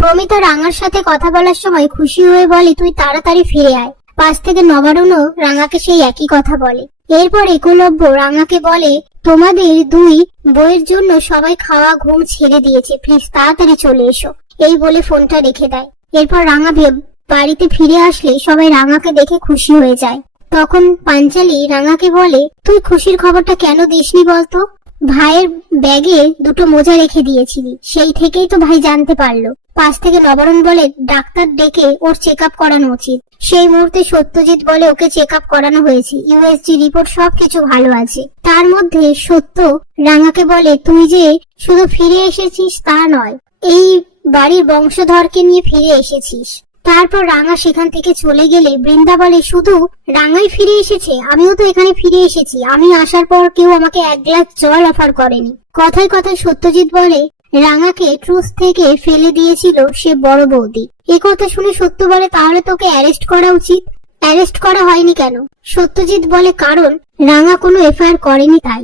প্রমিতা রাঙার সাথে কথা বলার সময় খুশি হয়ে বলে তুই তাড়াতাড়ি ফিরে আয়। পাশ থেকে নবারুণও রাঙাকে সেই একই কথা বলে। এরপর একলব্য রাঙাকে বলে তোমাদের দুই বইয়ের জন্য সবাই খাওয়া ঘুম ছেড়ে দিয়েছে, প্লিজ তাড়াতাড়ি চলে এসো। এই বলে ফোনটা রেখে দেয়। এরপর রাঙা বাড়িতে ফিরে আসলে সবাই রাঙাকে দেখে খুশি হয়ে যায়। তখন পাঞ্চালি রাঙাকে বলে তুই খুশির খবরটা কেন দিসনি বলতো? ভাইয়ের ব্যাগে দুটো মোজা রেখে দিয়েছিলি, সেই থেকেই তো ভাই জানতে পারলো। পাশ থেকে নবরণ বলে ডাক্তার ডেকে ওর চেক আপ করানো উচিত। সেই মুহূর্তে সত্যজিৎ বলে ওকে চেক আপ করানো হয়েছে, ইউএসজি রিপোর্ট সবকিছু ভালো আছে। তার মধ্যে সত্য রাঙাকে বলে তুই যে শুধু ফিরে এসেছিস তা নয়, এই বাড়ির বংশধরকে নিয়ে ফিরে এসেছিস। তারপর রাঙা সেখান থেকে চলে গেলে বৃন্দা বলে শুধু রাঙাই ফিরে এসেছে, আমিও তো এখানে ফিরে এসেছি। আমি আসার পর কেউ আমাকে এক গ্লাস জল অফার করেনি। কথায় কথায় সত্যজিৎ বলে রাঙাকে ট্রুস থেকে ফেলে দিয়েছিল সে বড় বৌদি। এ কথা শুনে সত্য বলে তাহলে তোকে অ্যারেস্ট করা উচিত। অ্যারেস্ট করা হয়নি কেন? সত্যজিৎ বলে কারণ রাঙা কোনো এফআইআর করেনি তাই।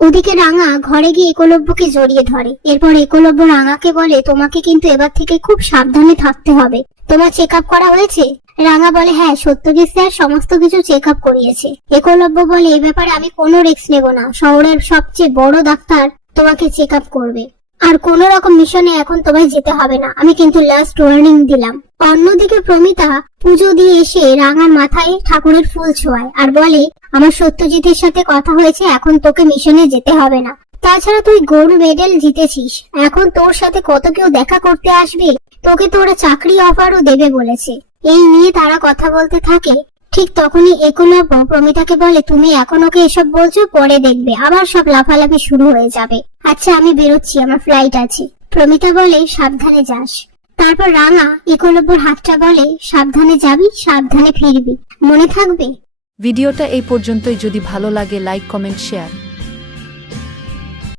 ওদিকে রাঙা ঘরে গিয়ে একলব্যকে জড়িয়ে ধরে। এরপর একলব্য রাঙাকে বলে তোমাকে কিন্তু এবার থেকে খুব সাবধানে থাকতে হবে। তোমার চেক আপ করা হয়েছে? রাঙা বলে হ্যাঁ, সত্যজিৎ স্যার সমস্ত কিছু চেক আপ করিয়েছে। একলব্য বলে এই ব্যাপারে আমি কোনো রিস্ক নেব না, শহরের সবচেয়ে বড় ডাক্তার তোমাকে চেক আপ করবে। আর কোন রকম মিশনে এখন তোমায় যেতে হবে না, আমি কিন্তু লাস্ট ওয়ার্নিং দিলাম। অন্যদিকে প্রমিতা পুজো দিয়ে এসে রাঙার মাথায় ঠাকুরের ফুল ছোঁয়ায় আর বলে আমার সত্যজিতের সাথে কথা হয়েছে, এখন তোকে মিশনে যেতে হবে না। তাছাড়া তুই গোল্ড মেডেল জিতেছিস, এখন তোর সাথে কত কেউ দেখা করতে আসবে, তোকে তো ওরা চাকরি অফারও দেবে বলেছে। এই নিয়ে তারা কথা বলতে থাকে। ঠিক তখনই একলব্য প্রমিতাকে বলে তুমি এখন ওকে এসব বলছো, পরে দেখবে আবার সব লাফালাফি শুরু হয়ে যাবে। আচ্ছা আমি বেরোচ্ছি, আমার ফ্লাইট আছে। প্রমিতা বলে সাবধানে যাস। তারপর রাঙা একলব্যর হাতটা বলে সাবধানে যাবি, সাবধানে ফিরবি, মনে থাকবে। ভিডিওটা এই পর্যন্তই। যদি ভালো লাগে লাইক কমেন্ট শেয়ার।